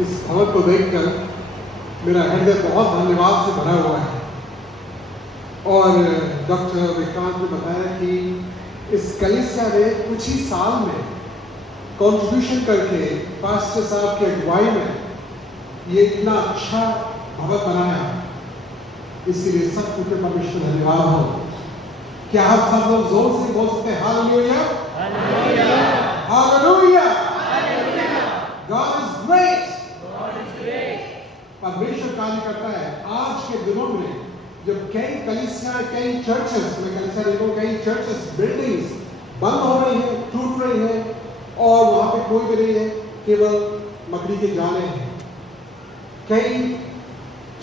इस भवन को देखकर मेरा हृदय बहुत धन्यवाद से भरा हुआ है। और डॉक्टर विक्रांत ने बताया कि इस कलीसिया ने कुछ ही साल में कंट्रीब्यूशन करके पास्टर साहब की अगुवाई में ये इतना अच्छा भवन बनाया। इसके लिए सब कुछ परमेश्वर धन्यवाद हो। क्या आप सब लोग जोर से बोल सकते हैं hallelujah? Hallelujah! God is great! परमेश्वर कार्य करता है। आज के दिनों में जब कई कलीसिया, कई चर्चेस में कई चर्चेस बिल्डिंग्स बंद हो रही हैं, टूट रही हैं और वहां पे कोई भी नहीं है, केवल मकड़ी के जाले हैं। कई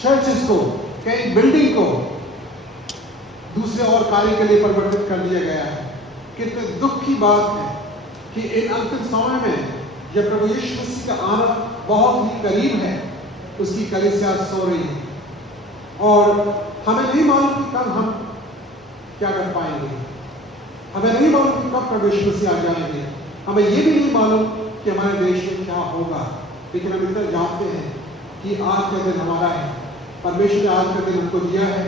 चर्चेस को, कई बिल्डिंग को दूसरे और कार्य के लिए परिवर्तित कर दिया गया है। कितने दुख की बात है कि इन अंतिम समय में जब प्रभु यीशु मसीह का आना बहुत ही करीब है, उसकी कलीसिया सो रही है और हमें नहीं मालूम कि कब हम क्या कर पाएंगे। हमें नहीं मालूम कि कब प्रभु यीशु मसीह आ जाएंगे। हमें ये भी नहीं मालूम कि हमारे देश में क्या होगा, लेकिन हम इतना जानते हैं कि आज का दिन हमारा है। परमेश्वर ने आज का दिन हमको दिया है,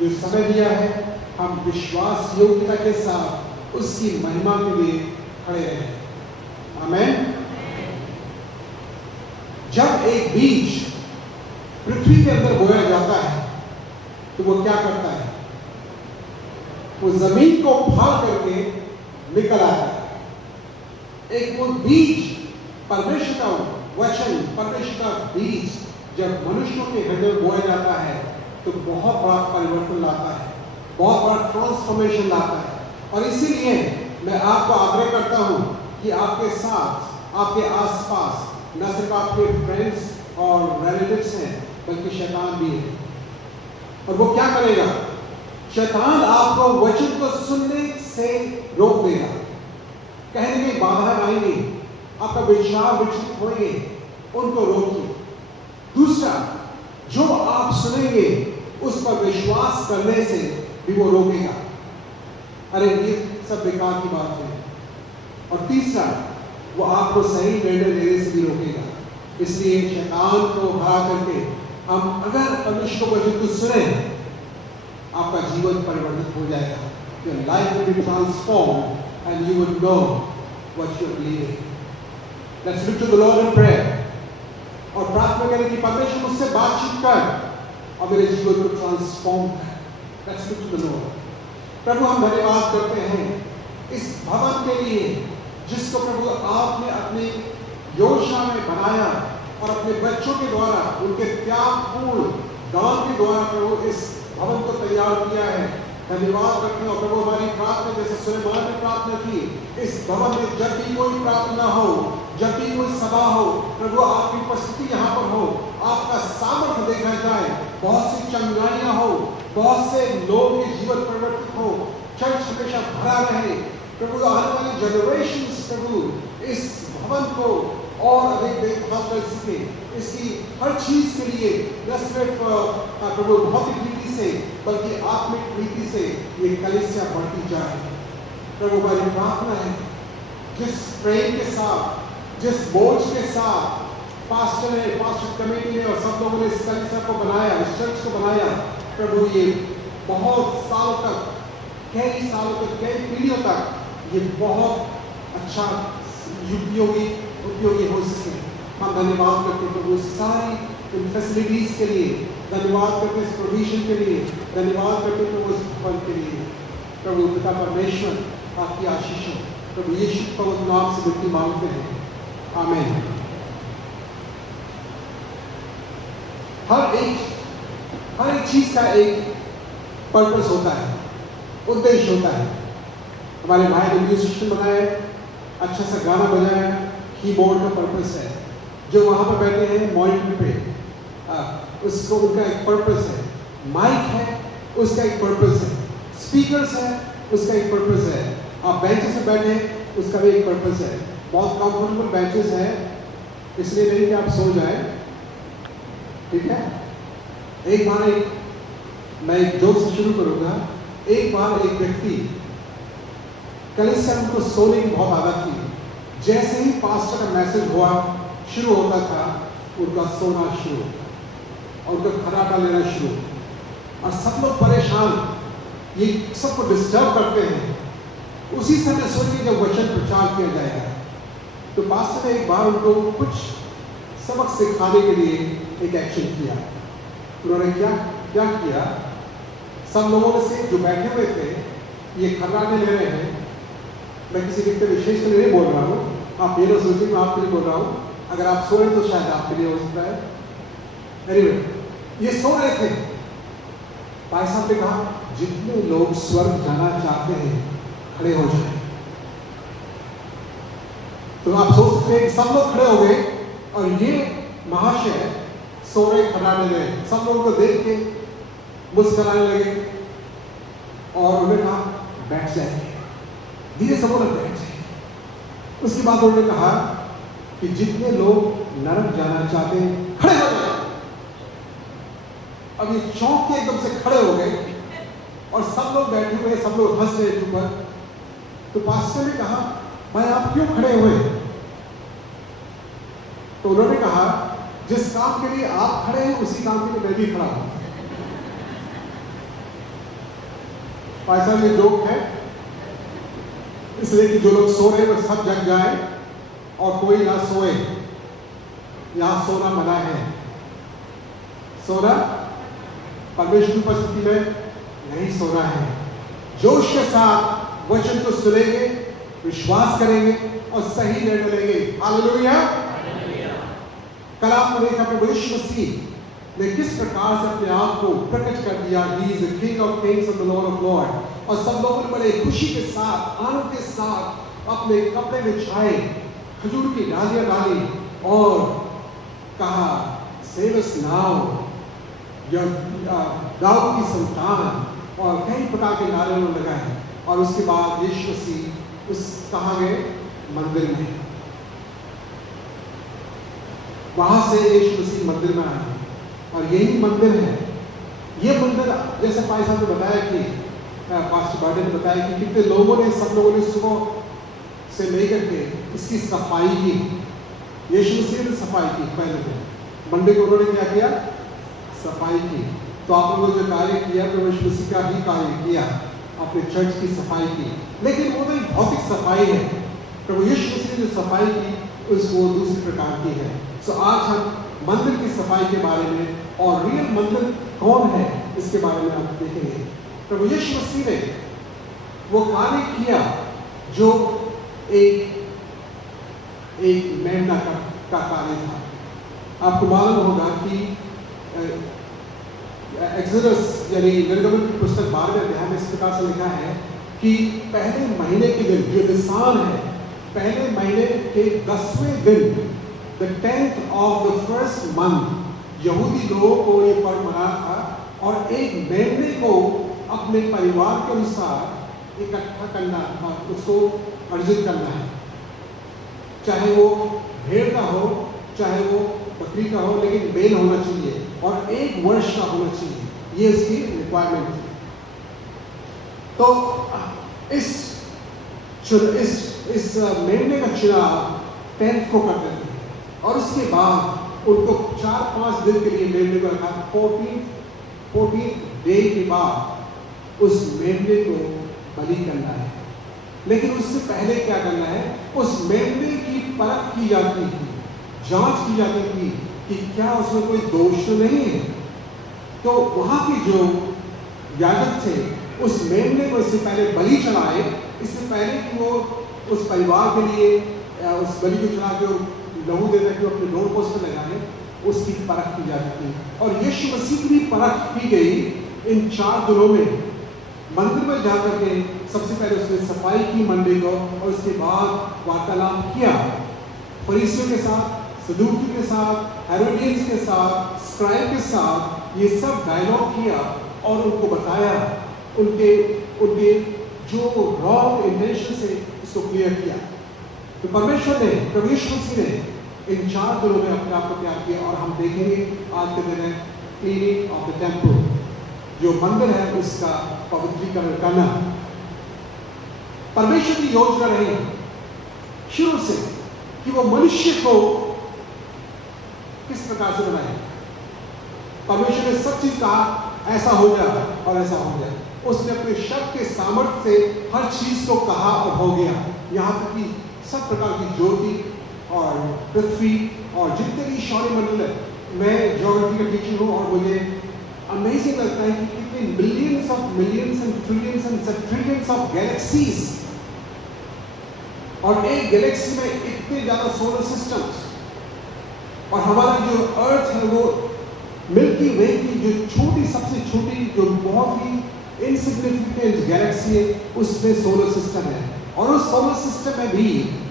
जो समय दिया है, हम विश्वास योग्यता के साथ उसकी महिमा के लिए खड़े रहें। आमीन। जब एक बीज पृथ्वी के अंदर बोया जाता है तो वो क्या करता है? वो जमीन को फाड़ करके निकल आता है। एक वो बीज, परमेश्वर का वचन, परमेश्वर का बीज जब मनुष्यों के हृदय में बोया जाता है तो बहुत बड़ा परिवर्तन लाता है, बहुत बड़ा ट्रांसफॉर्मेशन लाता है। और इसीलिए मैं आपको आग्रह करता हूं कि आपके साथ, आपके आसपास न सिर्फ आपके फ्रेंड्स और रिलेटिव्स हैं, बल्कि शैतान भी है। और वो क्या करेगा? शैतान आपको वचन को सुनने से रोक देगा। कहने की बाधाएं आएंगी, आपका विचार विकसित होंगे, उनको रोकिए। दूसरा, जो आप सुनेंगे उस पर विश्वास करने से भी वो रोकेगा। अरे ये सब बेकार की बात है। और तीसरा, वो आपको सही निर्णय लेने से भी रोकेगा। इसलिए शैतान को हरा करके हम अगर परमेश्वर को वचन को सुने, आपका जीवन परिवर्तित हो जाएगा। Your life will be transformed and you will know what you are believing. Let's look to the Lord in prayer. और प्रार्थना करें कि परमेश्वर मुझसे बातचीत कर और मेरे जीवन को ट्रांसफॉर्म कर। Let's look to the Lord. प्रभु, हम धन्यवाद करते हैं इस भवन के लिए जिसको प्रभु आपने अपनी योजना में बनाया और अपने बच्चों के द्वारा, उनके त्यागपूर्ण दान के द्वारा प्रभु इस भवन को तैयार किया है। धन्यवाद करते हैं। और प्रभु, हमारी प्रार्थना जैसे सुलेमान ने प्रार्थना की, इस भवन में जब भी कोई प्रार्थना हो, जब भी कोई सभा हो, प्रभु आपकी उपस्थिति यहाँ पर हो, आपका सामर्थ्य देखा जाए, बहुत सी चंगाइयां हो, बहुत से लोगों के जीवन परिवर्तित हो, चर्च हमेशा भरा रहे। प्रभु, आने वाली जनरेशंस प्रभु इस भवन को और अधिक देखभाल कर सके। इसकी हर चीज के लिए न सिर्फ प्रभु भौतिक रीति से, बल्कि आत्मिक रीति से ये कलीसिया बढ़ती जाए। प्रभु, हमारी प्रार्थना है जिस प्रेम के साथ, जिस बोझ के साथ पास्टर कमेटी ने और सब लोगों ने इस कलीसिया को बनाया, इस चर्च को बनाया, प्रभु ये बहुत सालों तक, कई सालों तक, कई पीढ़ियों तक ये बहुत अच्छा उपयोगी हो सके। हम धन्यवाद करते हैं प्रभु सारी इन फैसिलिटीज के लिए, धन्यवाद करते हैं इस प्रोविजन के लिए, धन्यवाद करते हैं प्रभु इस भवन के लिए। प्रभु पिता परमेश्वर आपकी आशीष हो। प्रभु यीशु को उस नाम से विनती मांगते हैं, आमीन। हर एक चीज का एक पर्पस होता है, उद्देश्य होता है। हमारे भाई ने म्यूजिशियन बनाया, अच्छा सा गाना बजाया, कीबोर्ड का पर्पस है। जो वहां पर बैठे हैं मॉनिटर पे, उसको उनका एक पर्पस है। माइक है, उसका एक पर्पस है। स्पीकर्स है, उसका एक पर्पस है। आप बेंचेस में बैठे, उसका भी एक पर्पस है। बहुत कंफर्टेबल बेंचेस है, इसलिए नहीं कि आप सो जाए, ठीक है। एक बार मैं एक जोक से शुरू करूंगा। एक बार एक व्यक्ति, कलीसिया उनको सोने की बहुत आदत थी। जैसे ही पास्टर का मैसेज हुआ, शुरू होता था उनका सोना शुरू और उनका खर्राटा लेना शुरू, और सब लोग परेशान, ये सबको डिस्टर्ब करते हैं। उसी समय सोचिए जब वचन प्रचार किया जाएगा तो पास्टर ने एक बार उनको कुछ सबक सिखाने के लिए एक एक्शन किया। उन्होंने क्या किया, सब लोगों में से जो बैठे हुए थे ये खर्राटे ले रहे हैं, मैं किसी व्यक्ति विशेष के लिए नहीं बोल रहा हूँ, आप ये ना सोचिए मैं आपके लिए बोल रहा हूँ, अगर आप सो रहे तो शायद आपके लिए हो सकता है। एनीवे ये सो रहे थे, भाई साहब ने कहा जितने लोग स्वर्ग जाना चाहते हैं खड़े हो जाए। तो आप सोच सकते हैं सब लोग खड़े हो गए और ये महाशय सो रहे खर्राटे ले रहे, सब लोगों को देख के मुस्कुराने लगे और उन्होंने कहा बैठ जाइए, धीरे से बोला बैठ जाइए। उसके बाद उन्होंने कहा कि जितने लोग नरक जाना चाहते हैं खड़े हो जाए। अब ये चौंक के एकदम से खड़े हो गए और सब लोग बैठे हुए, सब लोग हंस रहे ऊपर। तो पास्टर ने कहा भाई आप क्यों खड़े हुए? तो उन्होंने कहा जिस काम के लिए आप खड़े हैं उसी काम के लिए मैं भी खड़ा हूं। भाई साहब ये जोक है इसलिए कि जो लोग सो रहे वो सब जग जाए और कोई ना सोए। यहां सोना मना है, सोना परमेश्वर की उपस्थिति में नहीं सोना है। जोश के साथ वचन को सुनेंगे, विश्वास करेंगे और सही निर्णय लेंगे। हालेलुया। कल आपने देखा प्रभु यीशु मसीह ने किस प्रकार से अपने आप को प्रकट कर दिया। He is the king of Kings and the Lord of Lord. और सब लोगों ने बड़े खुशी के साथ, आनंद के साथ अपने कपड़े बिछाए, खजूर की डालियां डाली और कहा सेव अस नाउ, दाऊद की संतान, और कई प्रकार के नारे उन्होंने लगाए। और उसके बाद यीशु मसीह उस कहा गए मंदिर में, वहां से यीशु मसीह मंदिर में आए और यही मंदिर है। ये मंदिर जैसे भाई साहब ने बताया कि पास्टर बार्डे ने बताया कि कितने लोगों ने, सब लोगों ने सुबह से लेकर के इसकी सफाई की। यीशु मसीह ने सफाई की, पहले दिन मंदिर को उन्होंने क्या किया, सफाई की। तो आप लोगों ने जो कार्य किया तो यीशु मसीह का ही कार्य किया, अपने चर्च की सफाई की। लेकिन वो तो एक भौतिक सफाई है, प्रभु यीशु मसीह ने जो सफाई की उसको दूसरी प्रकार की है। सो आज हम मंदिर की सफाई के बारे में और रियल मंदिर कौन है इसके बारे में आप देखेंगे। प्रभु यीशु मसीह ने वो कार्य किया जो एक मेमना का कार्य था। आपको मालूम होगा कि एक्सोडस यानी निर्गमन की पुस्तक 12वें अध्याय में इस प्रकार से लिखा है कि पहले महीने के दिन, जो निसान है, पहले महीने के 10वें दिन, the 10th of the first month, यहूदी लोगों को ये पर्व मनाना था और एक मेमने को अपने परिवार के अनुसार इकट्ठा करना था, उसको अर्जित करना है। चाहे वो भेड़ का हो, चाहे वो बकरी का हो, लेकिन मेल होना चाहिए और 1 वर्ष का होना चाहिए। ये इसकी रिक्वायरमेंट थी। तो इस मेमने का चुनाव 10th को करते थे और उसके बाद उनको 4-5 दिन के लिए मेमने को रखा। 14 डे के बाद उस मेमने को बलि करना है। लेकिन उससे पहले क्या करना है, उस मेमने की परख की जाती थी, जांच की जाती थी कि क्या उसमें कोई दोष तो नहीं है। तो वहां के जो याजक थे उस मेमने को इससे पहले बलि चढ़ाए, इससे पहले कि वो उस परिवार के लिए उस बलि को चढ़ा के लहू देने के अपने डोर पोस्ट पर लगाए, उसकी परख की जाती थी। और यीशु मसीह की भी परख की गई इन 4 दिनों में। मंदिर में जाकर के सबसे पहले उसने सफाई की मंदिर को और उसके बाद वार्तालाप किया फरीसियों के साथ, सदूकी के साथ, हेरोडियंस के साथ, स्क्राइब के साथ। ये सब डायलॉग किया और उनको बताया उनके जो रॉन्ग इंटेंशन से इसको क्लियर किया। तो परमेश्वर ने, प्रभु यीशु मसीह ने इन 4 दिनों में अपने आप को तैयार किया। और हम देखेंगे आज के दिन है क्लीनिंग ऑफ द टेम्पल, जो मंदिर है उसका पवित्रीकरण करना। परमेश्वर की योजना रही शुरू से कि वो मनुष्य को प्रकार से बनाई। परमेश्वर ने सब चीज कहा ऐसा हो जाए और ऐसा हो गया। उसने अपने शब्द के सामर्थ्य से हर चीज को कहा और हो गया। यहाँ तक कि सब प्रकार की ज्योति और पृथ्वी और जितने भी सौरमंडल है। मैं ज्योग्राफी का टीचर हूँ और मुझे अमेजिंग लगता है कि कितने millions and trillions and sextillions of galaxies, और एक गैलेक्सी में इतने ज्यादा सोलर सिस्टम्स, और हमारा जो अर्थ है वो मिल्की वे की जो छोटी सबसे छोटी जो बहुत ही इनसिग्निफिकेंट गैलेक्सी है उसमें सोलर सिस्टम है, और उस सोलर सिस्टम में भी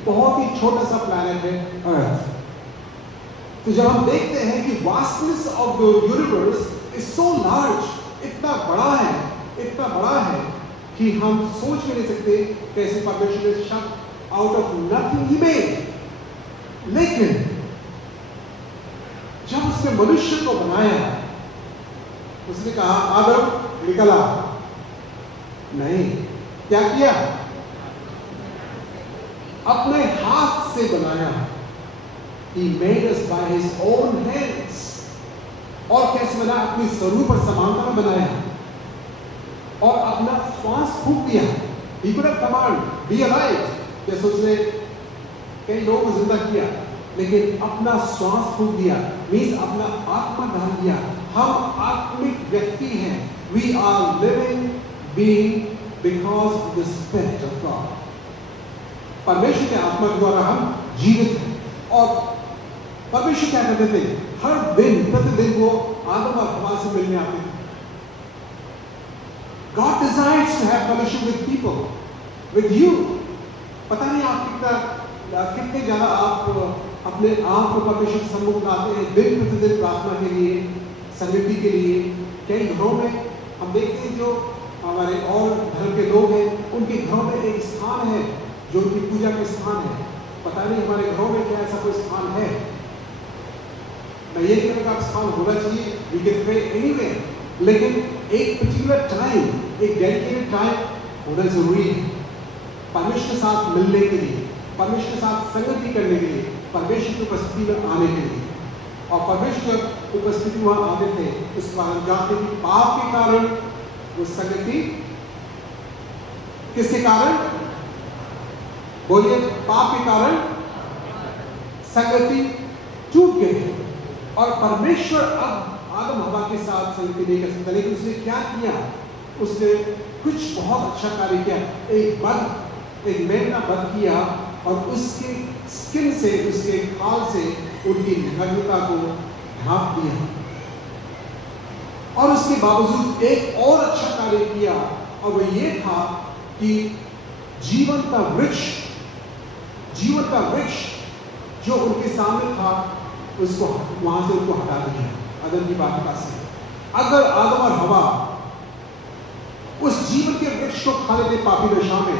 बहुत ही छोटा सा प्लैनेट है अर्थ। तो जब हम देखते हैं कि vastness of the universe is so large, इतना बड़ा है कि हम सोच भी नहीं सकते कैसे परमेश्वर ने शब्द out of nothing he made. लेकिन जब उसने मनुष्य को बनाया, उसने कहा आदम निकला नहीं, क्या किया? अपने हाथ से बनाया। He made us by his own hands। और कैसे बना? अपनी स्वरूप और समानता में बनाया और अपना श्वास फूंक दिया। He could have command, be alive, जैसे उसने कई लोगों को जिंदा किया, लेकिन अपना श्वास फूंक दिया, मीन्स अपना आत्मा डाल दिया। हम आत्मिक व्यक्ति हैं। We are living being because of the Spirit of God। परमेश्वर के आत्मा द्वारा हम जीवित हैं। और परमेश्वर क्या करते थे? हर दिन प्रतिदिन वो आदम और हवा से मिलने आते थे। God desires to have fellowship with people, with you। पता नहीं आप कितने ज्यादा आप अपने आप को परमेश्वर के सम्मुख लाते हैं दिन प्रतिदिन प्रार्थना के लिए, संगति के लिए। कई घरों में हम देखते हैं जो हमारे और धर्म के लोग हैं, उनके घरों में एक स्थान है जो उनकी पूजा का स्थान है। पता नहीं हमारे घरों में क्या ऐसा कोई स्थान है? मैं ये कहने का स्थान होना चाहिए, we can pray anywhere, लेकिन एक पर्टिकुलर टाइम, एक डेडिकेटेड टाइम होना जरूरी है परमेश्वर के साथ मिलने के लिए, परमेश्वर के साथ संगति करने के लिए, परमेश्वर की उपस्थिति में आने के लिए। और परमेश्वर की उपस्थिति वहां आते थे, इस कारण जानते कि पाप के कारण वो संगति, किसके कारण? बोलिए, पाप के कारण संगति टूट गई और परमेश्वर अब आदम हवा के साथ संगति नहीं कर सकता। लेकिन उसने क्या किया? उसने कुछ बहुत अच्छा कार्य किया। एक मेमना वध किया और उसके स्किन से, उसके खाल से उनकी नग्नता को ढांप दिया। और उसके बावजूद एक और अच्छा कार्य किया, और वो ये था कि जीवन का वृक्ष जो उनके सामने था उसको वहां से उनको हटा दिया अदम की वाटिका से। अगर आदम और हवा उस जीवन के वृक्ष को खा लेते पापी दशा में,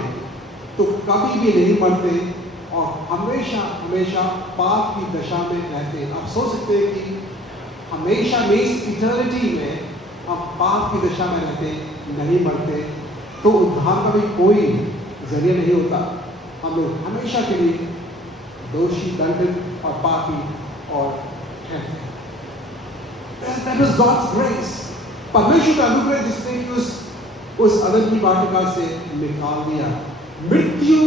तो कभी भी नहीं मरते और हमेशा पाप की दशा में रहते। आप सोच सकते हैं कि हमेशा मीन्स इटर्निटी में हम पाप की दशा में रहते, नहीं मरते, तो उद्धार का भी कोई जरिया नहीं होता। हम लोग हमेशा के लिए दोषी, दंडित और पापी और ठहरते हैं। That was God's grace। परमेश्वर का अनुग्रह जिसने कि उस अदम की वाटिका से निकाल दिया। मृत्यु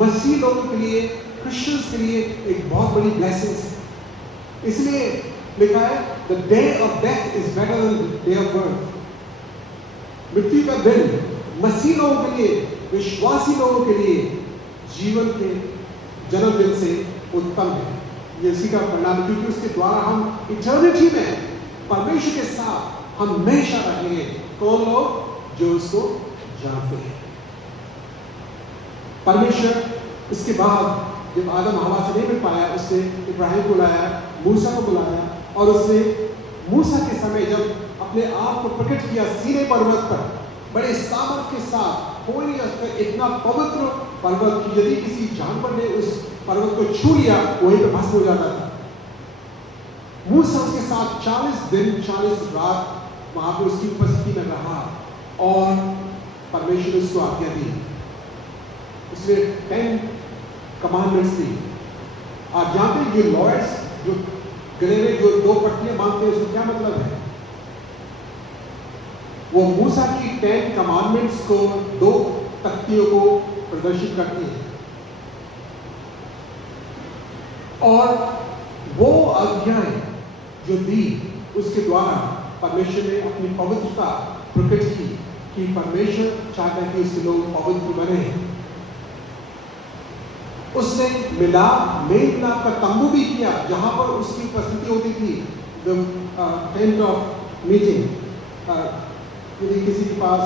मसीह लोगों के लिए, क्रिश्चियंस के लिए एक बहुत बड़ी ब्लेसिंग है। इसलिए लिखा है the day of death is better than the day of birth। मृत्यु का दिन मसीह लोगों के लिए, विश्वासी लोगों के लिए जीवन के जन्मदिन से उत्तम है। ये इसी का परिणाम, क्योंकि उसके द्वारा हम इटर्निटी में परमेश्वर के साथ हमेशा रहेंगे। कौन लोग? जो उसको जानते हैं। परमेश्वर इसके बाद जब आदम हवा से नहीं मिल पाया, उसने इब्राहिम को बुलाया, मूसा को बुलाया, और उसने मूसा के समय जब अपने आप को प्रकट किया सीनै पर्वत पर बड़े सामर्थ्य के साथ, कोई इतना पवित्र पर्वत कि यदि किसी जानवर ने उस पर्वत को छू लिया वहीं पे भस्म हो जाता था। मूसा उसके साथ 40 दिन 40 रात वहां पे उसकी उपस्थिति में रहा और परमेश्वर ने उसको आज्ञा दी। उसने 10 कमांडमेंट्स दी। आप जानते हैं ये लॉयर्स जो गले में जो 2 पट्टियां बांधते हैं उसका क्या मतलब है? वो मूसा की 10 कमांडमेंट्स को 2 तख्तियों को प्रदर्शित करती है और वो आज्ञाएं जो दी उसके द्वारा परमेश्वर ने अपनी पवित्रता प्रकट की कि परमेश्वर चाहता है कि इसके लोग पवित्र बने। उसने मेल मिलाप का तंबू भी किया जहां पर उसकी उपस्थिति होती थी, द टेंट ऑफ मीटिंग। यदि किसी के पास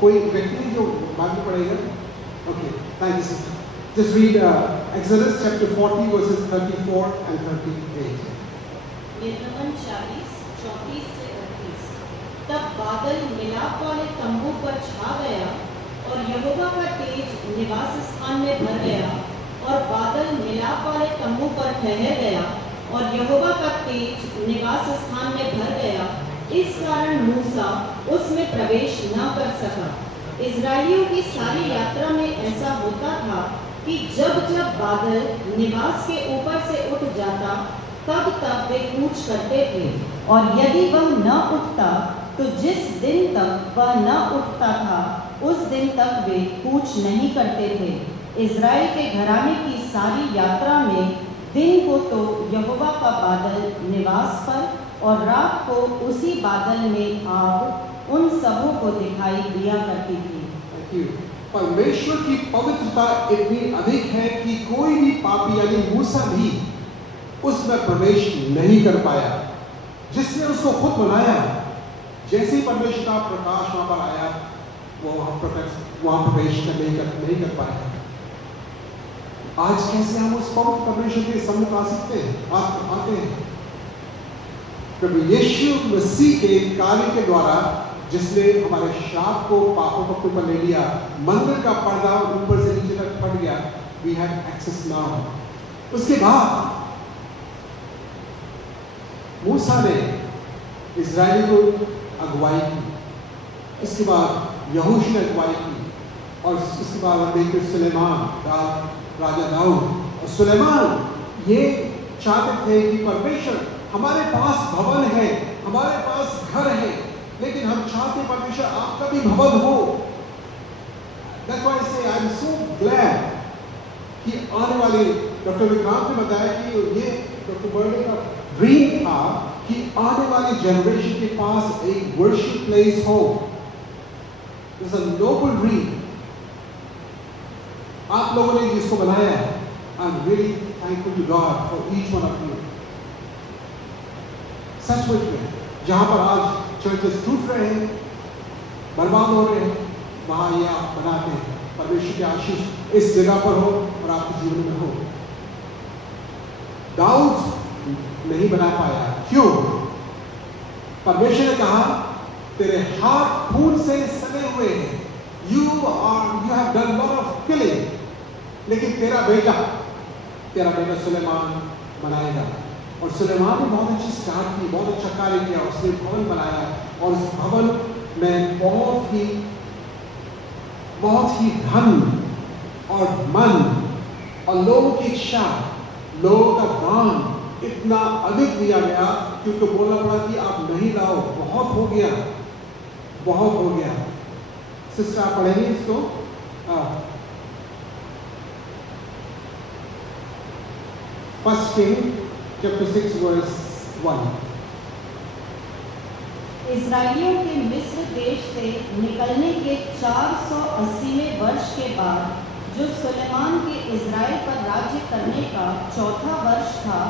कोई व्यक्ति जो बाकी पढ़ेगा, okay, thank you sister. Just read Exodus chapter 40 verses 34 and 38. निर्गमन 40, 34 से 38। तब बादल मिलाप वाले तंबू पर छा गया और यहोवा का तेज निवास स्थान में भर गया, और बादल मिलाप वाले तंबू पर ठहर गया और यहोवा का तेज निवास स्थान में भर गया। इस कारण मूसा उसमें प्रवेश न कर सका। इस्राएलियों की सारी यात्रा में ऐसा होता था कि जब जब बादल निवास के ऊपर से उठ जाता तब तब वे कूच करते थे, और यदि वह न उठता तो जिस दिन तक वह न उठता था उस दिन तक वे कूच नहीं करते थे। इस्राएल के घराने की सारी यात्रा में दिन को तो यहोवा का बादल निवास पर और रात को उसी बादल में आग उन सबों को दिखाई दिया करती थी। परमेश्वर की पवित्रता इतनी अधिक है कि कोई भी पापी यानी मूसा भी उसमें प्रवेश नहीं कर पाया। जिसने उसको खुद बनाया, जैसे ही परमेश्वर का प्रकाश वहां पर आया, वो वहां प्रवेश नहीं कर पाया। आज कैसे हम उस पवित्र परमेश्वर के सम्मुख आ सकते हैं, आते हैं? प्रभु यीशु मसीह के कार्य के द्वारा, जिसने हमारे शाप को पापों को ऊपर ले लिया, मंदिर का पर्दा ऊपर से नीचे तक फट गया, वी हैव एक्सेस नाउ। उसके बाद मूसा ने इस्राएली को अगुवाई की, इसके बाद यहोशू ने अगुवाई की, और इसके बाद हम देखते सुलेमान, राजा दाऊद। और सुलेमान ये चाहते थे कि परमेश्वर, हमारे पास भवन है, हमारे पास घर है, लेकिन हम चाहते परमेश्वर आपका भी भवन हो। That's why I say I'm so glad कि आने वाले डॉक्टर विक्रांत ने बताया कि ये डॉक्टर बर्डे का ड्रीम था कि आने वाली जनरेशन के पास एक वर्शिप प्लेस हो। It's a noble dream। आप लोगों ने जिसको बनाया, I'm really thankful to God for each one of you। सचमुच में जहां पर आज चर्चेस टूट रहे हैं, बर्बाद हो रहे हैं, वहां ये आप बनाते हैं। परमेश्वर की आशीष इस जगह पर हो और आपके जीवन में हो। दाऊद नहीं बना पाया, क्यों? परमेश्वर ने कहा तेरे हाथ खून से सने हुए हैं, you have done lot of killing, लेकिन तेरा बेटा सुलेमान बनाएगा। और सुलेमान ने बहुत अच्छी स्टार्ट की, बहुत अच्छा कार्य किया। उसने भवन बनाया और उस भवन में बहुत ही धन और मन और लोगों की इच्छा, लोगों का दान इतना अधिक दिया गया कि उनको बोलना पड़ा कि आप नहीं लाओ, बहुत हो गया, बहुत हो गया। सिस्टर आप पढ़ेंगे इसको? First king Chapter 6 verse 1। इस्राएलियों के मिस्र देश से निकलने के 480वें वर्ष के बाद, जो सुलेमान के इस्राएल पर राज्य करने का 4था वर्ष था,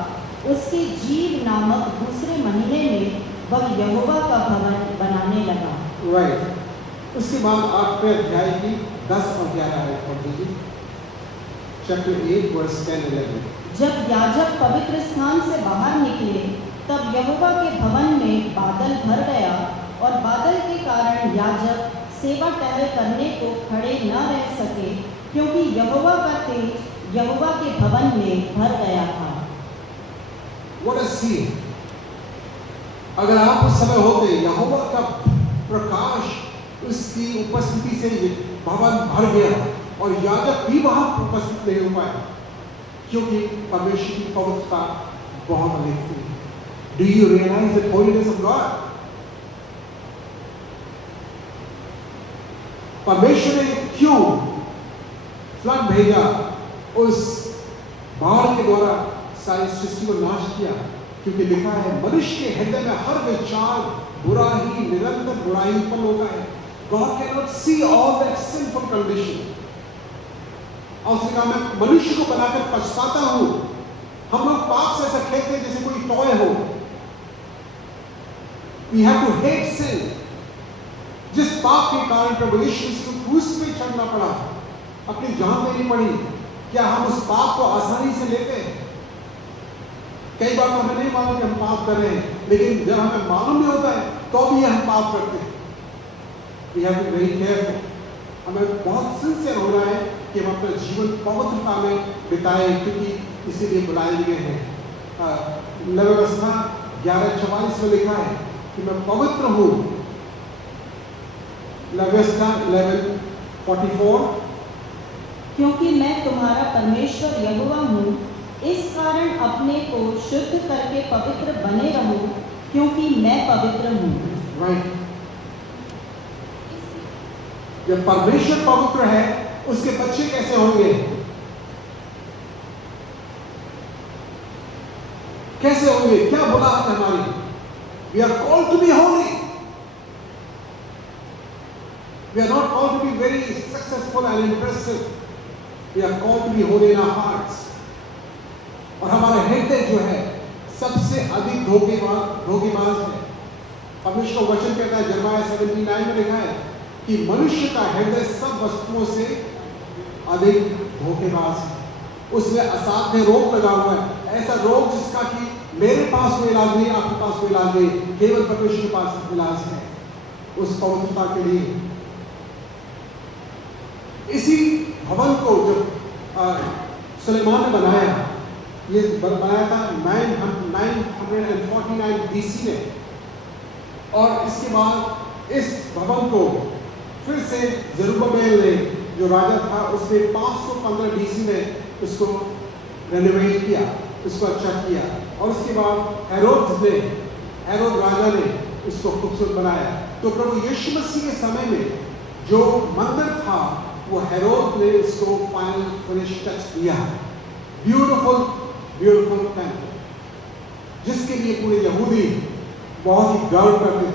उसके जीव नामक दूसरे महीने में वह यहोवा का भवन बनाने लगा। राइट। उसके बाद 8वें अध्याय की 10 और 11 आयत पढ़ लीजिए। Chapter 8 verse 10-11। जब याजक पवित्र स्थान से बाहर निकले, तब यहोवा के भवन में बादल भर गया, और बादल के कारण याजक सेवा टहल करने को खड़े न रह सके, क्योंकि यहोवा का तेज यहोवा के भवन में भर गया था। What a scene! अगर आप उस समय होते, यहोवा का प्रकाश, उसकी उपस्थिति से भवन भर गया और याजक भी वहां उपस्थित नहीं हो पाए। क्योंकि परमेश्वर की पवित्रता बहुत अधिक थी। Do you realise the holiness of God? परमेश्वर ने क्यों फ्लड भेजा, उस बाढ़ के द्वारा सारी सृष्टि को नाश किया? क्योंकि लिखा है मनुष्य के हृदय में हर विचार बुरा ही, निरंतर बुराई उत्पन्न होता है। God cannot see all that sinful condition. और उसने कहा मैं मनुष्य को बनाकर पछताता हूं। हम लोग पाप से ऐसा खेलते हैं जैसे कोई टॉय हो। We have to hate sin. जिस पाप के कारण प्रभु यीशु को क्रूस पे चढ़ना पड़ा, अपनी जान देनी पड़ी, क्या हम उस पाप को आसानी से लेते हैं? कई बार तो हमें नहीं मालूम कि हम पाप कर रहे हैं, लेकिन जब हमें मालूम नहीं होता है तो भी हम पाप करते हैं। We have to be very careful. हमें बहुत सिंसियर होना है कि हम अपना जीवन पवित्रता में बिताएं, क्योंकि इसीलिए बुलाए गए हैं। व्यवस्था 11:44 में लिखा है कि मैं पवित्र हूं। व्यवस्था 11:44, क्योंकि मैं तुम्हारा परमेश्वर यहोवा हूँ, इस कारण अपने को शुद्ध करके पवित्र बने रहो, क्योंकि मैं पवित्र हूँ। राइट। जब परमेश्वर पवित्र है, उसके बच्चे कैसे होंगे? कैसे होंगे? क्या बुला है हमारी? We are called to be holy. We are not called to be very successful and impressive. We are called to be holy in our hearts. और हमारा हृदय जो है सबसे अधिक धोखेबाज है। परमेश्वर का वचन कहता है, यिर्मयाह 79 में लिखा है कि मनुष्य का हृदय सब वस्तुओं से अधिक धोखेबाज है। उसमें असाध्य रोग लगा हुआ है, ऐसा रोग जिसका कि मेरे पास कोई इलाज नहीं, आपके पास कोई इलाज नहीं, केवल परमेश्वर के पास इलाज है उस पवित्रता के लिए। इसी भवन को जब सुलेमान ने बनाया, ये बनाया था 949 BC में, और इसके बाद इस भवन को फिर से जरुब्बाबेल ने, जो राजा था, उसने 515 BC में इसको रेनोवेट किया, इसको अच्छा किया, और उसके बाद हेरोद राजा ने इसको खूबसूरत बनाया। तो प्रभु यीशु मसीह के समय में जो मंदिर था, वो हेरोद ने इसको फाइनल फिनिश टच दिया। ब्यूटीफुल टेंपल, जिसके लिए पूरे यहूदी बहुत ही गर्व करते थे।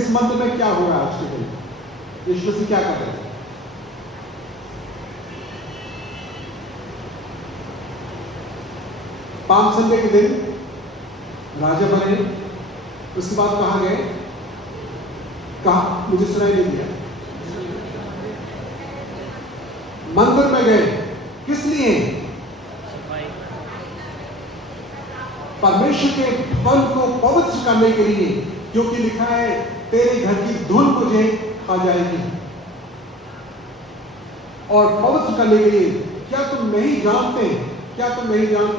इस मंदिर में क्या हो रहा है आज के दिन? यीशु मसीह क्या कर रहे हैं? पाम संडे के दिन राजा बने, उसके बाद कहां गए? कहा, मुझे सुनाई नहीं दिया। मंदिर में गए, किस लिए? परमेश्वर के भवन को पवित्र करने के लिए, क्योंकि लिखा है तेरे घर की धूल मुझे खा जाएगी। और पवित्र करने के लिए, क्या तुम नहीं जानते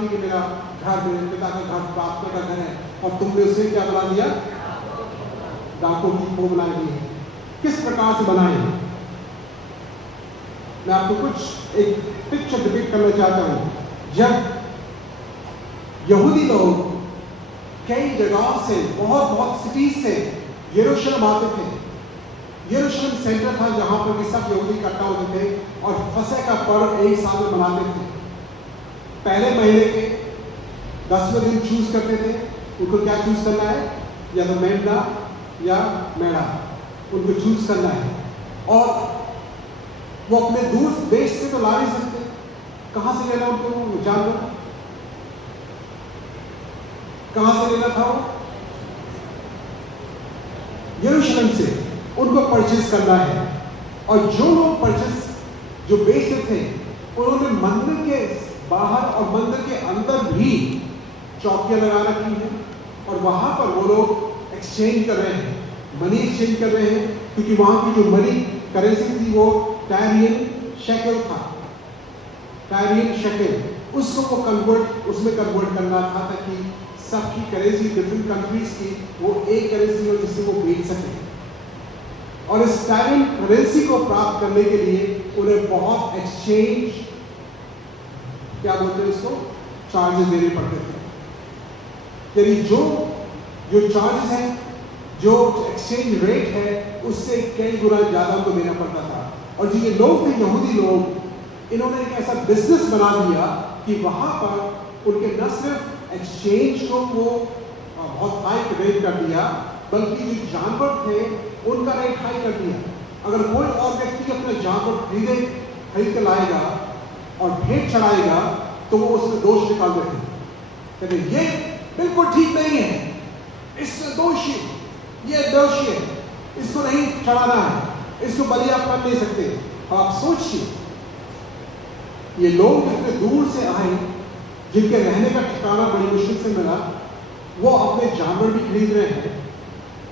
कि मेरा घर मेरे पिता का घर प्रार्थना का घर है, और तुमने उसे क्या बना दिया? डाकों की खो बना दी है। किस प्रकार से बनाए? मैं आपको कुछ एक पिक्चर डिपिक्ट करना चाहता हूं। जब यहूदी लोग कई जगहों से, बहुत सिटीज से यरूशलेम आते थे। यरूशलेम सेंटर था जहां पर भी सब यहूदी इकट्ठा होते थे और फसह का पर्व एक साल में मनाते थे। पहले महीने के 10वें दिन चूज करते थे, उनको क्या चूज करना है? या तो मेमना या मेढ़ा, उनको चूज करना है। और वो अपने दूर देश से तो ला नहीं सकते, कहां से लेना उनको? जानवर कहां से लेना था? वो यरूशलेम से उनको परचेज करना है। और जो लोग परचेज जो बेचते थे, उन्होंने मंदिर के बाहर और मंदिर के अंदर भी चौकियां लगा रखी हैं, और वहां पर वो लोग एक्सचेंज कर रहे हैं, मनी एक्सचेंज कर रहे हैं, क्योंकि वहां की जो मनी करेंसी थी वो टायरियन शेकेल था। टायरियन शेकेल उसको वो उसमें कन्वर्ट करना था, ताकि सबकी करेंसी डिफरेंट कंट्रीज की वो एक करेंसी हो जिससे वो बेच सके। और इस टायरियन करेंसी को प्राप्त करने के लिए उन्हें बहुत एक्सचेंज, क्या बोलते हैं इसको, चार्जेस देने पड़ते थे। यानी जो जो चार्जेस हैं, जो एक्सचेंज रेट है, उससे कई गुना ज्यादा उनको देना पड़ता था। और जो ये लोग थे, यहूदी लोग, इन्होंने एक ऐसा बिजनेस बना दिया कि वहां पर उनके न सिर्फ एक्सचेंज को वो बहुत हाई रेट कर दिया, बल्कि जो जानवर थे उनका रेट हाई कर दिया। अगर कोई और व्यक्ति अपना जानवर खरीद के लाएगा और भेंट चढ़ाएगा, तो वो उसमें दोष निकाल देते हैं, कहते ये बिल्कुल ठीक नहीं है, इससे दोषी, ये दोषी है, इसको नहीं चढ़ाना है, इसको बलि आप कर नहीं सकते। और आप सोचिए, ये लोग इतने दूर से आए, जिनके रहने का ठिकाना बड़ी मुश्किल से मिला, वो अपने जानवर भी खरीद रहे हैं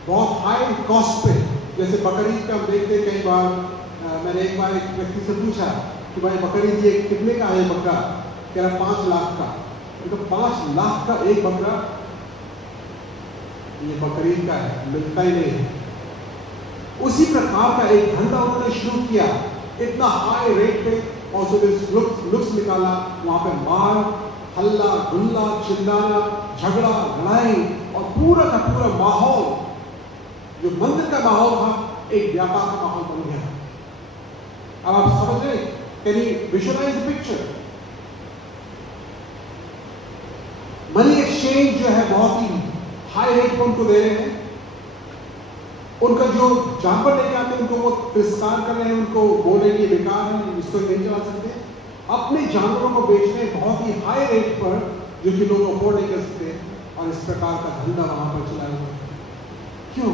बहुत हाई कॉस्ट पे। जैसे बकरी का हम देखते हैं कई बार, मैंने एक बार एक व्यक्ति से पूछा कि भाई बकरी ये कितने का है बकरा? कह रहा 5 लाख का। तो 5 लाख का एक बकरा ये बकरी का है, मिलता ही नहीं है। उसी प्रकार का एक धंधा उन्होंने शुरू किया, इतना हाई रेट पे, और लुक्स निकाला। वहां पे मार, हल्ला गुल्ला, चिल्लाना, झगड़ा, लड़ाई, और पूरा का पूरा माहौल, जो मंदिर का माहौल था, एक व्यापार का माहौल बन गया। अब आप समझ रहे, can you visualise the picture? Money exchange जो है बहुत ही हाई रेट पर उनको दे रहे हैं। उनका जो जानवर लेके आते हैं उनको वो तिरस्कार कर रहे हैं, उनको बोल रहे हैं कि बेकार है, इसको नहीं चला सकते। अपने जानवरों को बेच रहे हैं बहुत ही हाई रेट पर, जो कि लोग अफोर्ड नहीं कर सकते, और इस प्रकार का धंधा वहां पर चलाया हुआ है। क्यों?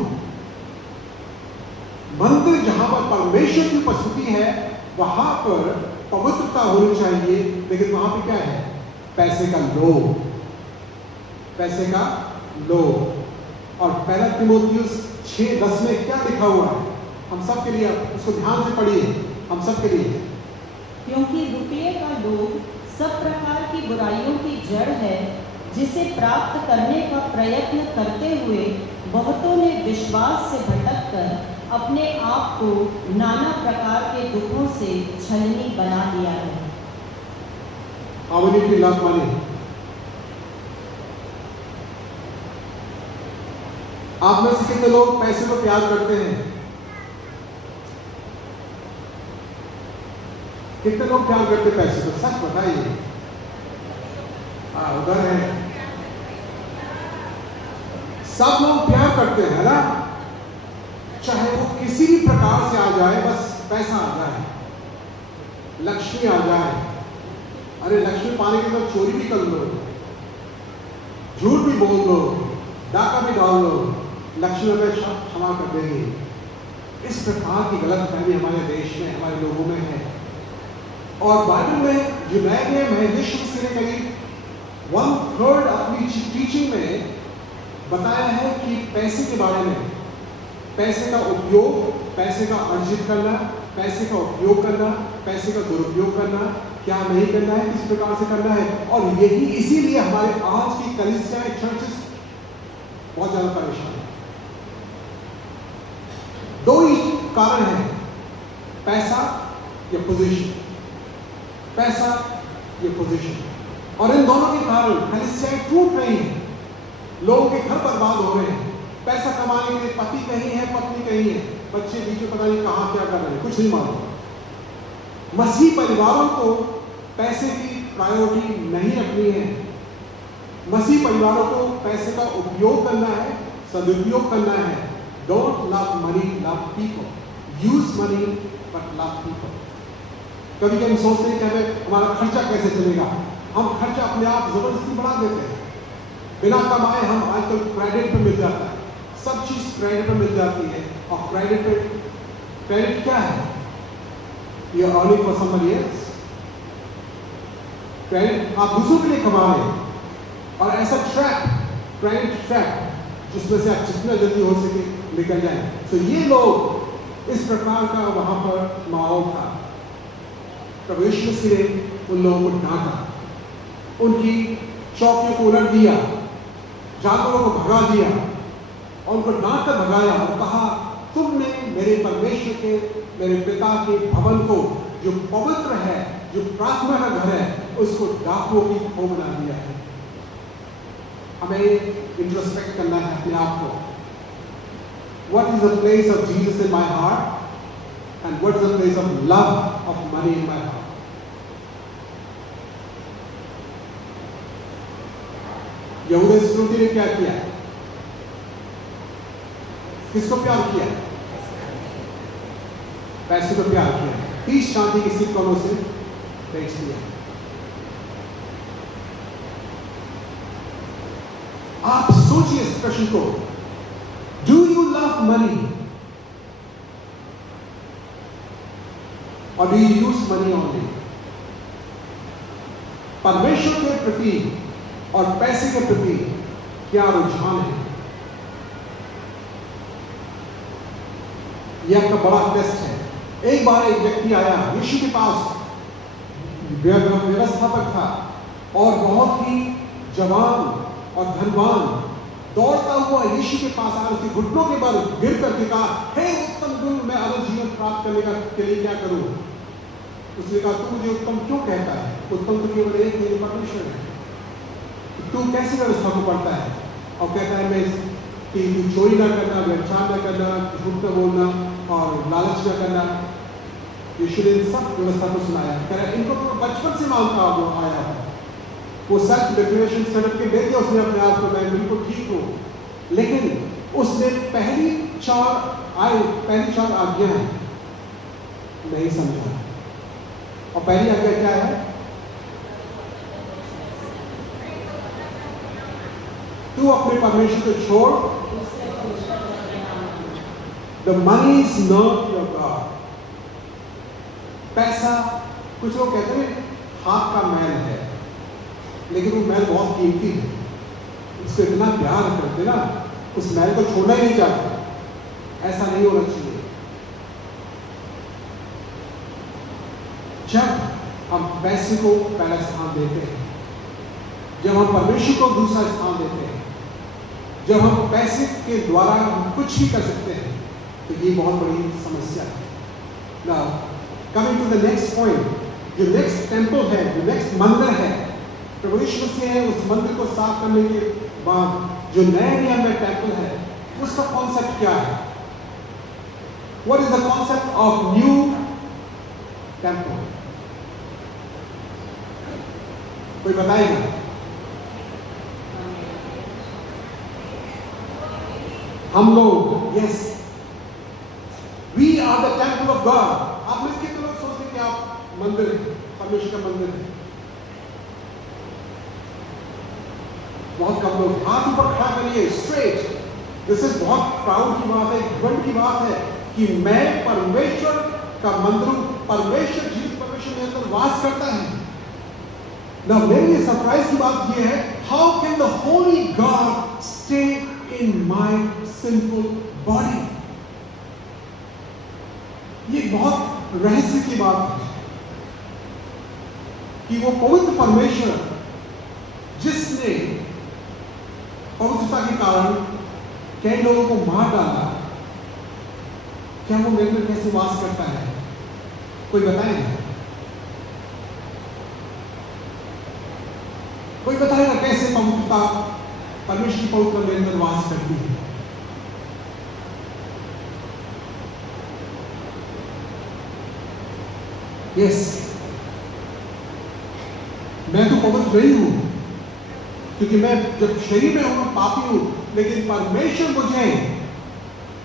मंदिर जहां पर परमेश्वर की उपस्थिति है, वहां पर पवित्रता होनी चाहिए, लेकिन वहां पर क्या है? पैसे का लोभ, पैसे का लोभ। और पहला तीमुथियुस 6:10 में क्या लिखा हुआ है? हम सब के लिए, उसको ध्यान से पढ़िए, हम सब के लिए। क्योंकि रुपये का लोभ सब प्रकार की बुराइयों की जड़ है, जिसे प्राप्त करने का प्रयत्न करते हुए बहुतों ने विश्वास से भटककर अपने आप को नाना प्रकार के दुखों से छलनी बना दिया है। How many of you love money? आप में से कितने लोग पैसे को प्यार करते हैं? कितने लोग प्यार करते हैं पैसे को? सच बताइए। हाँ, उधर है। सब लोग प्यार करते हैं ना, चाहे वो किसी भी प्रकार से आ जाए, बस पैसा आ जाए, लक्ष्मी आ जाए। अरे लक्ष्मी पाने के बाद चोरी भी कर लो, झूठ भी बोल लो, डाका भी डाल लो, लक्ष्मी हमें क्षमा कर देंगे। इस प्रकार की गलतफहमी हमारे देश में, हमारे लोगों में है। और बाइबल में जो नया नियम है, यीशु मसीह ने करीब 1/3 अपनी टीचिंग में बताया है कि पैसे के बारे में, पैसे का उपयोग, पैसे का अर्जित करना, पैसे का उपयोग करना, पैसे का दुरुपयोग करना, क्या नहीं करना है, किस प्रकार से करना है। और यही इसीलिए हमारे आज की कलीसियाएं, चर्चेस बहुत ज्यादा परेशान है। 2 ही कारण है, पैसा या पोजीशन, पैसा या पोजीशन। और इन दोनों के कारण कलीसियाएं टूट रही हैं, लोगों के घर बर्बाद हो रहे हैं। पैसा कमाने के लिए पति कहीं है, पत्नी कहीं है, बच्चे बीच में पता नहीं कहां क्या कर रहे हैं, कुछ नहीं मालूम। मसीह परिवारों को पैसे की प्रायोरिटी नहीं रखनी है। मसीह परिवारों को पैसे का उपयोग करना है, सदुपयोग करना है। Don't love money, love people. Use money but love people. कभी कभी सोचते हैं कि हमें हमारा खर्चा कैसे चलेगा, हम खर्चा अपने आप जबरदस्ती बढ़ा देते हैं। बिना कमाए हम आजकल क्रेडिट पे मिल जाता है, सब चीज क्रेडिट पे मिल जाती है। और क्रेडिट क्या है? ये earning for somebody else. Credit आप दूसरों के लिए कमा रहे हैं, और ऐसा ट्रैप, क्रेडिट ट्रैप, जिसमें से आप जितना जल्दी हो सके निकल जाए। तो ये लोग, इस प्रकार का वहां पर माहौल था। प्रभु यीशु मसीह ने उन लोगों को डांटा, उनकी चौकियों को उलट दिया, जानवरों को भगा दिया, और उनको डांट भगाया और कहा, तुमने मेरे परमेश्वर के, मेरे पिता के भवन को जो पवित्र है, जो प्रार्थना का घर है, उसको डाकुओं की खो बना दिया है। हमें इंट्रोस्पेक्ट करना है अपने आप को। What is the place of Jesus in my heart? And what is the place of love of money in my heart? यहूदा इस्करियोती ने क्या किया? किसको प्यार किया? पैसे को प्यार किया। 30 चांदी के सिक्कों से बेच दिया। आप सोचिए इस प्रश्न को, डू यू लव मनी और do you use money only? परमेश्वर के प्रति और पैसे के प्रति क्या रुझान है? यह आपका बड़ा टेस्ट है। एक बार एक व्यक्ति आया यीशु के पास, व्यवस्थापक था और बहुत ही जवान और धनवान, दौड़ता हुआ यीशु के पास आकर उसके घुटनों के बल गिर करके कहा, हे उत्तम गुरु, मैं अनंत जीवन प्राप्त करने के लिए क्या करूं? उसने कहा, तू मुझे उत्तम क्यों कहता है? उत्तम तो केवल एक है, परमेश्वर है। तू कैसी व्यवस्था को पढ़ता है और कहता है मैं कि तू चोरी ना करना, व्यभिचार ना करना, झूठ ना बोलना और लालच ना करना। यीशु ने सब व्यवस्था को सुनाया। कह रहा इनको तो बचपन से मानता आया है। वो सेल्फ डिक्लेरेशन सर्टिफिकेट दे दिया उसने अपने आप को, मैं बिल्कुल ठीक हूं। लेकिन उसने पहली चार आज्ञाएं नहीं समझा। और पहली आज्ञा क्या है? तू अपने परमेश्वर को छोड़। The money is not your God. पैसा, कुछ लोग कहते हैं हाथ का मैल है, लेकिन वो मैल बहुत कीमती है, उसको इतना प्यार करते ना, उस मैल को छोड़ना ही नहीं चाहते। ऐसा नहीं होना चाहिए। जब हम पैसे को पहला स्थान देते हैं, जब हम परमेश्वर को दूसरा स्थान देते हैं, जब हम पैसे के द्वारा हम कुछ भी कर सकते हैं, तो ये बहुत बड़ी समस्या है। Now, coming to the next point, जो नेक्स्ट टेम्पल है, जो नेक्स्ट मंदिर है, प्रभु यीशु मसीह है, उस मंदिर को साफ करने के बाद जो नया नियम में टेम्पल है, उसका कॉन्सेप्ट क्या है? What is the concept of new temple? कोई बताएगा? हम लोग, yes, we are the temple of God. आप में कितने लोग सोचते हैं कि आप मंदिर है, परमेश्वर का मंदिर है? बहुत कम लोग। हाथ ऊपर खड़ा करिए, स्ट्रेट। दिस इज बहुत प्राउड की बात है, घमंड की बात है कि मैं परमेश्वर का मंदिर हूं। परमेश्वर, जीवित परमेश्वर मेरे अंदर वास करता है। ना मेरे लिए सरप्राइज की बात यह है, how can the Holi God stay in my simple body? ये बहुत रहस्य की बात है कि वो पवित्र परमेश्वर जिसने पवित्रता के कारण कई लोगों को मार डाला, क्या वो मेरे में कैसे वास करता है? कोई बताएगा? कोई बताएगा कैसे पवित्रता, परमेश्वर की पवित्रता मेरे अंदर वास करती है? यस, मैं तो पवित्र नहीं हूं, क्योंकि मैं जब शरीर में हूं पापी हूं, लेकिन परमेश्वर मुझे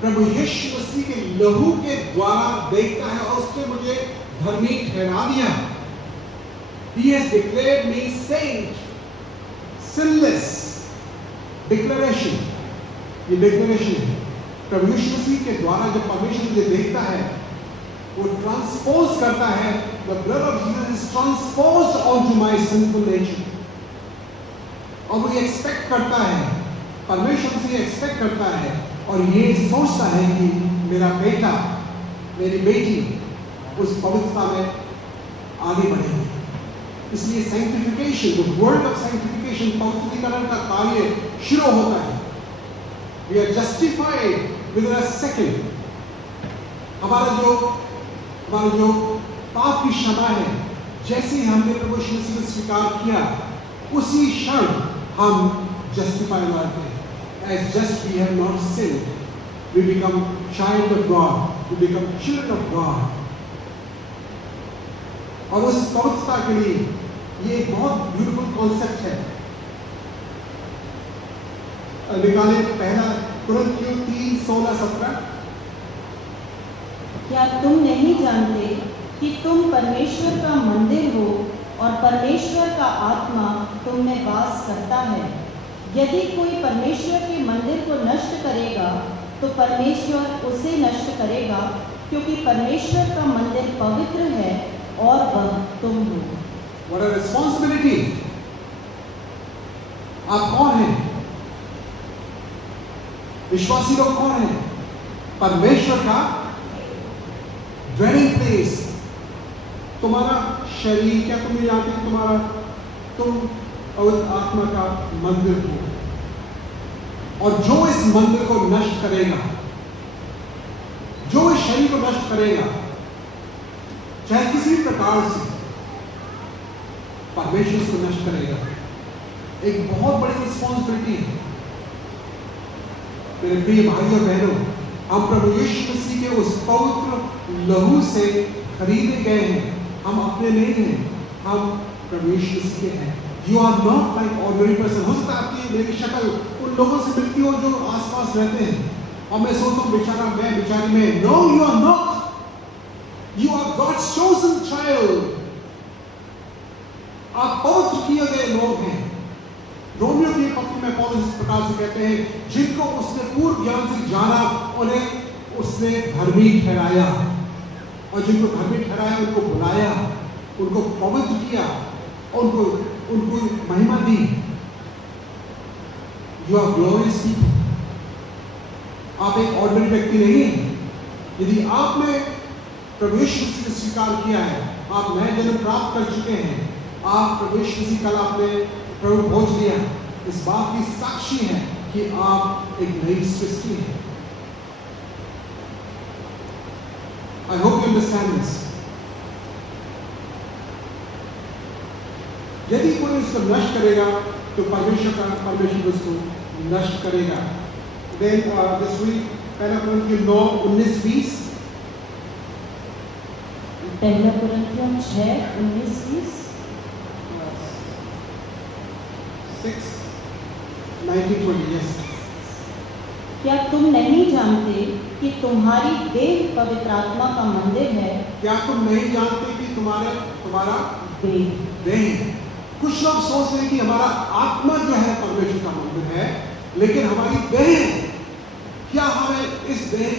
प्रभु यीशु मसीह के लहू के द्वारा देखता है और उसने मुझे धर्मी ठहरा दिया। He has declared me saint, sinless. Declaration, ये डिक्लेरेशन है। प्रभु यीशु मसीह के द्वारा जब परमेश्वर मुझे देखता है, वो ट्रांसपोज करता है, the blood of Jesus is transposed onto my sinful nature. और वो एक्सपेक्ट करता है, परमेश्वर से एक्सपेक्ट करता है और ये सोचता है कि मेरा बेटा, मेरी बेटी उस पवित्रता में आगे बढ़ेगी। इसलिए sanctification, the work of sanctification, पवित्रीकरण का कार्य शुरू होता है। We are justified with a second. हमारा जो पाप की क्षमा है। जैसे ही हमने प्रभु यीशु मसीह को स्वीकार किया, उसी क्षण हम जस्टिफाई होते हैं। As just we have not sinned, we become child of God, we become children of God. और उस पवित्रता के लिए ये एक बहुत ब्यूटीफुल कॉन्सेप्ट है। निकाले पहला कुरिन्थियों 3:16-17। क्या तुम नहीं जानते कि तुम परमेश्वर का मंदिर हो और परमेश्वर का आत्मा तुम में वास करता है? यदि कोई परमेश्वर के मंदिर को नष्ट करेगा तो परमेश्वर उसे नष्ट करेगा, क्योंकि परमेश्वर का मंदिर पवित्र है और वह तुम हो। What a responsibility! आप कौन हैं? विश्वासी लोग कौन हैं? परमेश्वर का dwelling place। तुम्हारा शरीर, क्या तुम जानते हो तुम पवित्र आत्मा का मंदिर हो, और जो इस मंदिर को नष्ट करेगा, जो इस शरीर को नष्ट करेगा, चाहे किसी भी प्रकार से, परमेश्वर इसको नष्ट करेगा। एक बहुत बड़ी रिस्पॉन्सिबिलिटी है। मेरे प्रिय भाइयों और बहनों, हम प्रभु यीशु मसीह के उस पवित्र लहू से खरीदे गए हैं। हम अपने नहीं हैं, हम प्रभु यीशु मसीह के हैं। You are not like ordinary person। हो सकता है आपकी मेरी शक्ल उन लोगों से मिलती हो जो आसपास रहते हैं, और मैं सोचता हूँ बेचारा मैं, बेचारी मैं। No, you are not. You are God's chosen child। आप पवित्र किए गए लोग हैं। रोमियो की पत्री में पौलुस इस प्रकार से कहते हैं, जिनको उसने पूर्व ज्ञान से जाना, उन्हें उसने धर्मी ठहराया, और जिनको धर्मी ठहराया उनको बुलाया, उनको पवित्र किया, उनको महिमा दी। You are glorious people. आप एक ऑर्डिनरी व्यक्ति नहीं हैं। यदि आपने प्रभु यीशु मसीह को स्वीकार किया है, आप नए जन्म प्राप्त कर चुके हैं, आप प्रभु यीशु मसीह कल आपने प्रभु भोज लिया, इस बात की साक्षी है कि आप एक नई सृष्टि हैं। I hope you understand this. यदि कोई उसको नष्ट करेगा तो परमेश्वर उसको नष्ट करेगा। देन दिस वीक पहला कुरिन्थियों 9:19-20। पहला कुरिन्थियों 6:19-20। 6:19-20। यस। क्या तुम नहीं जानते कि तुम्हारी देह पवित्र आत्मा का मंदिर है? क्या तुम नहीं जानते कि तुम्हारा देह। कुछ लोग सोच रहे हैं कि हमारा आत्मा जो है परमेश्वर का मंदिर है, लेकिन हमारी देह, क्या हमें इस देह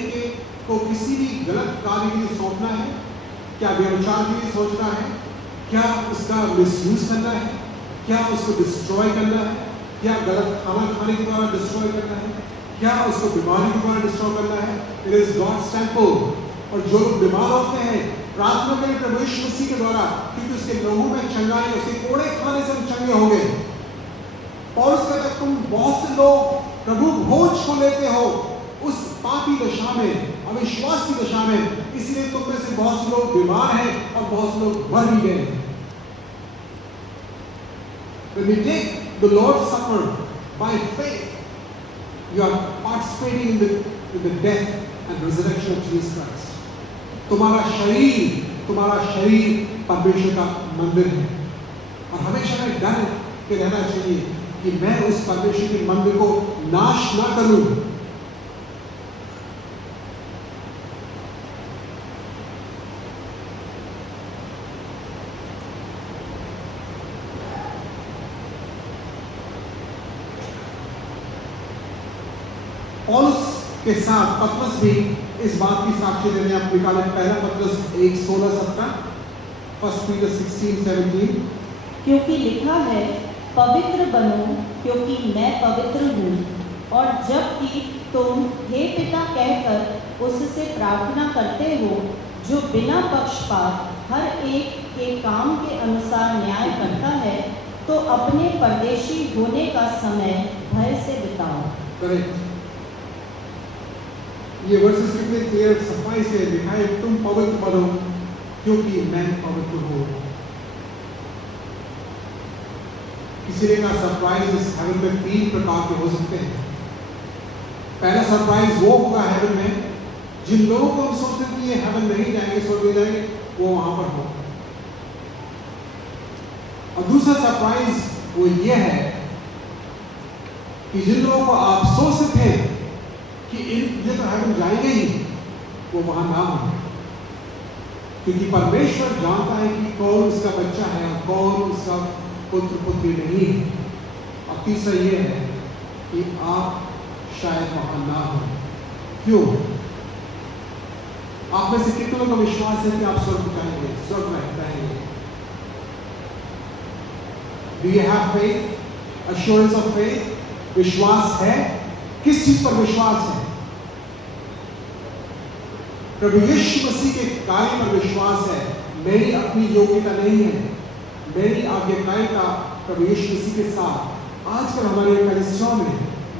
को किसी भी गलत कार्य के लिए सौंपना है? क्या व्यभिचार के लिए सोचना है? क्या उसका मिसयूज करना है? क्या उसको डिस्ट्रॉय करना है? क्या गलत खाना खाने के द्वारा डिस्ट्रॉय करना है? क्या उसको बीमारी के द्वारा डिस्ट्रॉय करना है? It is God's temple. और जो लोग बीमार होते हैं, प्रार्थना करें प्रभु यीशु मसीह के द्वारा, क्योंकि उसके लहू में चंगाई, उसके कोड़े खाने से हम चंगे हो गए। पौलुस कहता है, तुम बहुत से लोग प्रभु भोज को लेते हो उस पापी दशा में, अविश्वास की दशा में, इसलिए तुम में से बहुत से लोग बीमार हैं और बहुत से लोग मर भी गए हैं। When we take the Lord's Supper by faith, you are participating in the death and resurrection of Jesus Christ. तुम्हारा शरीर परमेश्वर का मंदिर है, और हमेशा एक डर के रहना चाहिए कि मैं उस परमेश्वर के मंदिर को नाश ना करूं। पौलुस के साथ पतरस भी इस बात की साक्षी देने आप निकाले। पहला पतरस 1:16-17। 1 Peter 16:17। क्योंकि लिखा है, पवित्र बनो क्योंकि मैं पवित्र हूँ। और जबकि तुम हे पिता कहकर उससे प्रार्थना करते हो, जो बिना पक्षपात हर एक के काम के अनुसार न्याय करता है, तो अपने परदेशी होने का समय भय से बिताओ। करेक्ट। ये वर्सेस कितने क्लियर सफाई से लिखा है, तुम पवित्र बनो क्योंकि मैं पवित्र हूं। किसी ने कहा सरप्राइज इस हेवन में 3 प्रकार के हो सकते हैं। पहला सरप्राइज वो होगा हेवन में, जिन लोगों को हम सोचते हैं कि ये हेवन नहीं जाएंगे, स्वर्ग में जाएंगे, वो वहां पर हो। और दूसरा सरप्राइज वो ये है कि जिन लोगों को आप सोचते थे कि ये तो हेवन जाएंगे ही, वो वहां ना हो। क्योंकि परमेश्वर जानता है कि कौन उसका बच्चा है और कौन उसका पुत्र पुत्री नहीं है। और तीसरा ये है कि आप शायद वहां ना हो। क्यों? आप में से कितनों का विश्वास है कि आप स्वर्ग जाएंगे, स्वर्ग में रहेंगे? Do you have faith? Assurance of faith? विश्वास है? किस चीज पर विश्वास है? प्रभु यीशु मसीह के कार्य पर विश्वास है। मेरी अपनी योग्यता नहीं है, मेरी आज्ञाकारिता प्रभु यीशु मसीह के साथ। आजकल हमारे कलीसिया में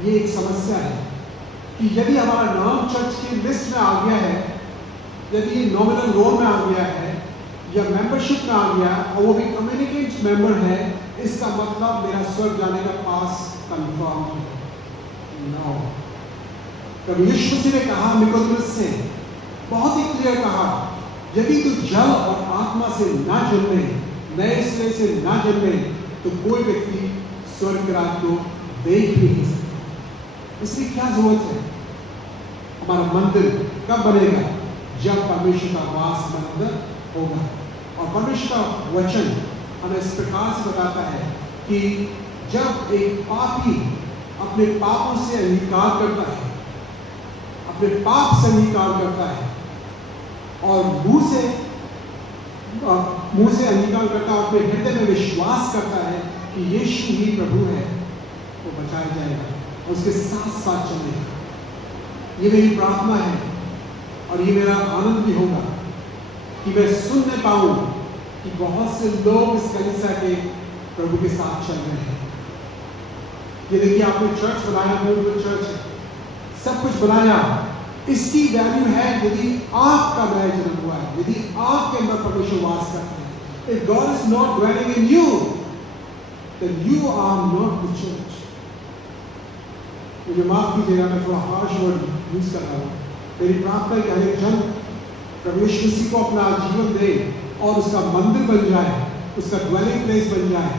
ये एक समस्या है कि यदि हमारा नाम चर्च की लिस्ट में आ गया है, यदि नॉमिनल रोल में आ गया है या मेंबरशिप में आ गया और वो भी कम्युनिकेट मेंबर है, इसका मतलब मेरा स्वर्ग जाने का पास कंफर्म है। नो, प्रभु यीशु मसीह ने कहा निकोदेमुस से, बहुत ही क्लियर कहा, यदि तू जल और आत्मा से ना जन्मे, नए सिरे से ना जन्मे, तो कोई व्यक्ति स्वर्ग राज्य को देख भी नहीं सकता। इसलिए क्या जरूरत है? हमारा मंदिर कब बनेगा? जब परमेश्वर का वास हमारे अंदर होगा। और परमेश्वर का वचन हमें इस प्रकार से बताता है कि जब एक पापी अपने पापों से अंगीकार करता है, अपने पाप से अंगीकार करता है और मुंह से अंगीकार करता है, अपने हृदय में विश्वास करता है कि यीशु ही प्रभु है, वो बचाया जाएगा और उसके साथ साथ चलेगा। ये मेरी प्रार्थना है और ये मेरा आनंद भी होगा कि मैं सुनने पाऊं कि बहुत से लोग इस कलीसिया के प्रभु के साथ चल रहे हैं। ये देखिए, आपने चर्च बनाया, मूलभूत चर्च है, सब कुछ बनाया, इसकी वैल्यू है यदि आपका नया जन्म हुआ है, यदि आपके अंदर परमेश्वर वास करता है। If God is not dwelling in you, then you are not the church. मुझे माफ कीजिएगा, मैं थोड़ा हार्श वर्ड यूज कर रहा हूँ। मेरी प्रार्थना है कि हर एक जन प्रभु यीशु मसीह को अपना जीवन दे और उसका मंदिर बन जाए, उसका ड्वेलिंग प्लेस बन जाए।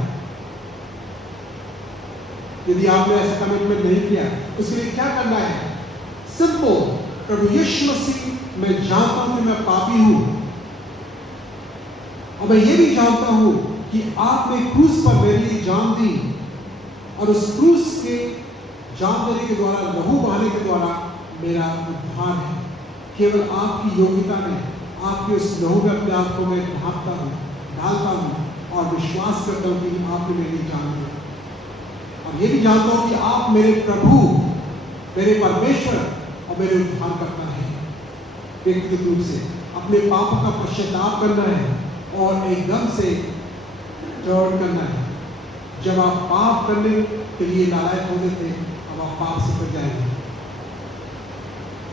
यदि आपने ऐसा कमिटमेंट नहीं किया, उसके लिए क्या करना है? सिंपल, प्रभु यीशु मसीह, मैं जानता हूं कि मैं पापी हूं और मैं ये भी जानता हूं कि आपने क्रूस पर मेरे लिए जान दी और उस क्रूस के जान देने के द्वारा, लहू बहाने के द्वारा मेरा उद्धार है। केवल आपकी योग्यता में, आपके उस लहू में अपने आप को मैं ढांकता हूं, डालता हूं और विश्वास करता हूं कि आपने मेरे लिए जान दिया। और ये भी जानता हूं कि आप मेरे प्रभु, मेरे परमेश्वर और मेरे उद्धार करना है। व्यक्तिगत रूप से अपने पापों का पश्चाताप करना है और एकदम से टर्न करना है। जब आप पाप करने के लिए लायक होते थे, अब आप पाप से बच जाएंगे।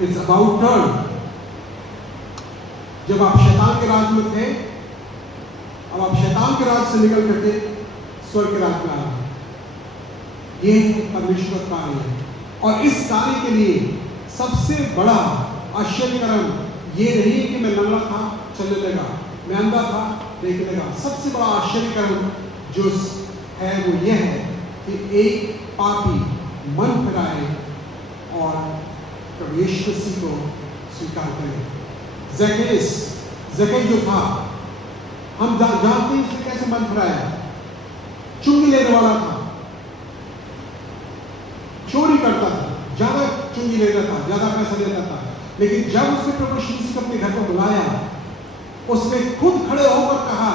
It's about turn. जब आप शैतान के राज में थे, अब आप शैतान के राज से निकल करके स्वर्ग के राज में आ गए। ये परमेश्वर का कार्य है और इस कार्य के लिए सबसे बड़ा आश्चर्यकरण ये नहीं है कि मैं लंगड़ा था, चलने लगा, मैं अंधा था, देखने लगा। सबसे बड़ा आश्चर्यकरण जो है वो ये है कि एक पापी मन फिराए और प्रभु यीशु मसीह को स्वीकार करे। ज़क्कई जो था, हम जानते हैं उसने कैसे मन फिराया। चुंगी लेने वाला था, चोरी करता था, ज्यादा चुंगी लेता था, ज्यादा पैसा लेता था, लेकिन जब उसने प्रभु यीशु मसीह को अपने घर पर बुलाया, उसने खुद खड़े होकर कहा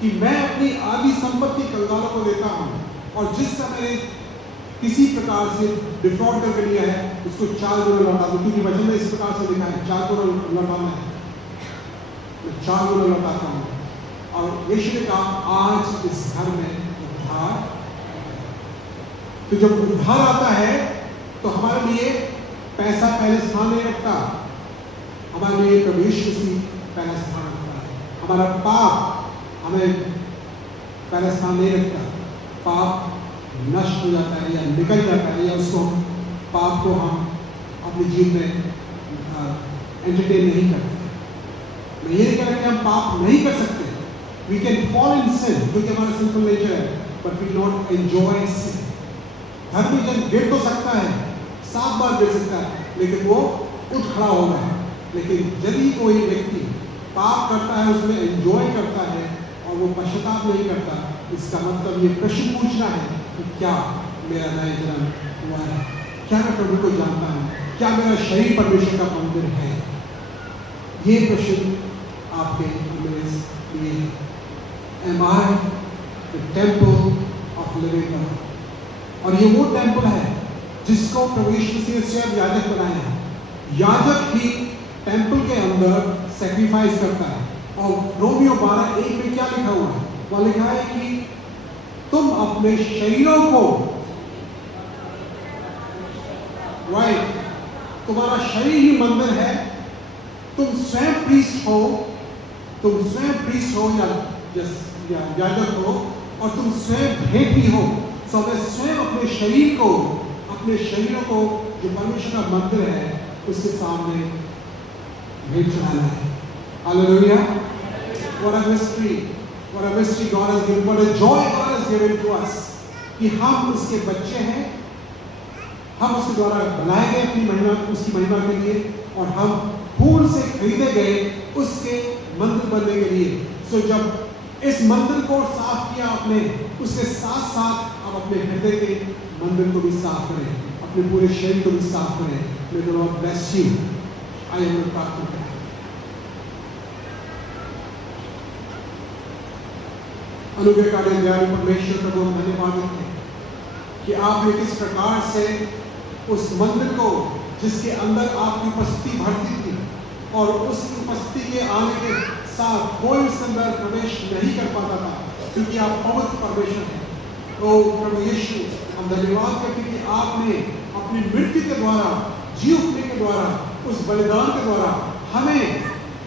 कि मैं अपनी आधी संपत्ति कंगालों को देता हूं और जिसका मैंने किसी प्रकार से डिफॉल्ट करके लिया है उसको 4 गुना लौटा दूं। क्योंकि वचन में इस प्रकार से लिखा है 4 गुना लौटाना है, मैं 4 गुना लौटाता हूं। और यीशु ने कहा आज इस घर में उद्धार। तो जब उद्धार आता है तो हमारे लिए पैसा पहले स्थान नहीं रखता, हमारे लिए प्रभु यीशु मसीह पहला स्थान रखता है। हमारा पाप हमें पहले स्थान नहीं रखता, पाप नष्ट हो जाता है या निकल जाता है, या उसको पाप को हम अपने जीवन में एंटरटेन नहीं करते। मैं ये नहीं कह रहा कि हम पाप नहीं कर सकते, वी कैन फॉल इन सिन, क्योंकि हमारा सिंपल नेचर है, बट वी नॉट एंजॉय सिन। धर्मी जन गिर तो सकता है, 7 बार गिर सकता है, लेकिन वो उठ खड़ा होगा। लेकिन यदि कोई व्यक्ति पाप करता है, उसमें एंजॉय करता है और वो पश्चाताप नहीं करता, इसका मतलब ये प्रश्न पूछना है कि क्या मेरा नया जन्म हुआ है, क्या मैं प्रभु को जानता हूँ, क्या मेरा शरीर परमेश्वर का मंदिर है। ये प्रश्न आपके लिए है। Am I the temple of living God? और ये वो टेम्पल है जिसको प्रभु यीशु मसीह ने स्वयं याजक बनाया है। याजक ही टेम्पल के अंदर सैक्रिफाइस करता है। और रोमियो 12:1 में क्या लिखा हुआ है? वह लिखा है कि तुम अपने शरीरों को, राइट, तुम्हारा शरीर ही मंदिर है, तुम स्वयं प्रीस्ट हो, या याजक हो, और तुम स्वयं भेंट भी हो। सो हमें स्वयं अपने शरीरों को जो परमेश्वर का मंदिर है उसके सामने भेंट चढ़ाना है। Hallelujah! What a mystery! What a mystery God has given! What a joy God has given to us! कि हम उसके बच्चे हैं, हम उसके द्वारा बनाए गए अपनी महिमा, उसकी महिमा के लिए, और हम फूल से खरीदे गए उसके मंदिर बनने के लिए। सो जब इस मंदिर को साफ किया आपने, उसके साथ साथ आप अपने हृदय के मंदिर को भी साफ करें, अपने पूरे शरीर को भी साफ करें। May the Lord bless you. आइए हम प्रार्थना करें। अनुग्रहकारी दयालु परमेश्वर प्रभु, हम धन्यवाद देते हैं कि आपने किस प्रकार से उस मंदिर को, जिसके अंदर आपकी उपस्थिति भरती थी, और उस उपस्थिति के आने के साथ कोई उसके अंदर प्रवेश नहीं कर पाता था, क्योंकि आप पवित्र परमेश्वर हैं। तो प्रभु यीशु, हम धन्यवाद करते हैं कि आपने अपनी मृत्यु के द्वारा, जी उठने के द्वारा, उस बलिदान के द्वारा हमें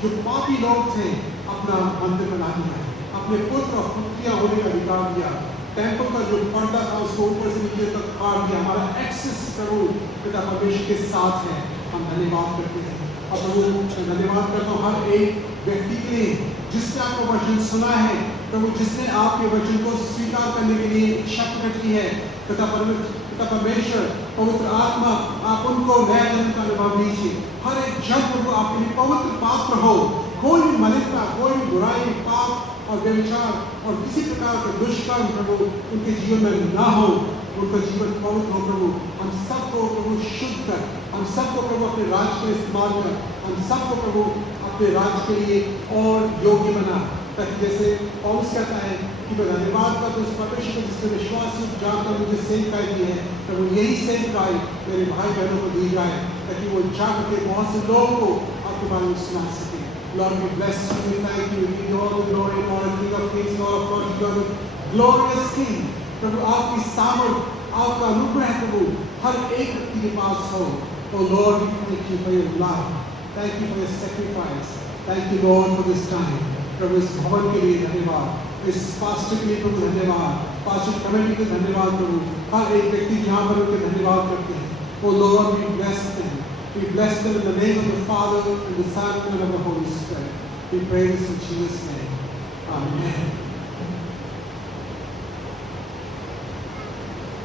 जो पापी लोग थे अपना मंदिर बना दिया, अपने पुत्र और पुत्रियां होने का अधिकार दिया। टेम्पल का जो पर्दा था उसको ऊपर से नीचे तक काट दिया। हमारा एक्सेस प्रभु पिता परमेश्वर के साथ है। हम धन्यवाद करते हैं। और प्रभु धन्यवाद करता हूँ हर एक व्यक्ति के लिए जिसने आपका वचन सुना है, प्रभु जिसने आपके वचन को स्वीकार करने के लिए इच्छा प्रकट की है। पिता परमेश्वर, पवित्र आत्मा, आप उनको नया जन्म का अनुभव दीजिए। हर एक जन प्रभु आपके लिए पवित्र पात्र हो। कोई भी मलिनता, कोई भी बुराई, पाप और व्यभिचार और किसी प्रकार के दुष्कर्म प्रभु उनके जीवन में ना हो, उनका जीवन पवित्र हो। प्रभु हम सबको प्रभु शुद्ध कर, हम सबको प्रभु अपने राज्य में इस्तेमाल कर, हम सबको प्रभु अपने राज्य के लिए और योग्य बना, ताकि जैसे पौलुस कहता है कि मैं धन्यवाद करता हूं उस परमेश्वर को जिसने विश्वास जानकर मुझे सेवकाई दी है। प्रभु यही सेवकाई मेरे भाई बहनों को दी जाए, ताकि वो जाकर के बहुत से लोगों को आपके बारे में सुना सके। Lord, we bless you, we thank you, we give you all the glory and honor, King of Kings, Lord of Lords, you are the glorious King. प्रभु आपकी सामर्थ, आपका अनुग्रह प्रभु हर एक व्यक्ति के पास हो। Oh Lord, we thank you for your love, thank you for your sacrifice, thank you Lord for this time. प्रभु इस भवन के लिए धन्यवाद, इस पास्टर के लिए प्रभु धन्यवाद, पास्टर कमेटी के धन्यवाद प्रभु, हर एक व्यक्ति जहाँ पर उनके धन्यवाद करते हैं। Oh Lord, we bless them. We bless them in the name of the Father, and the Son, and of the Holy Spirit. We pray this in Jesus' name. Amen.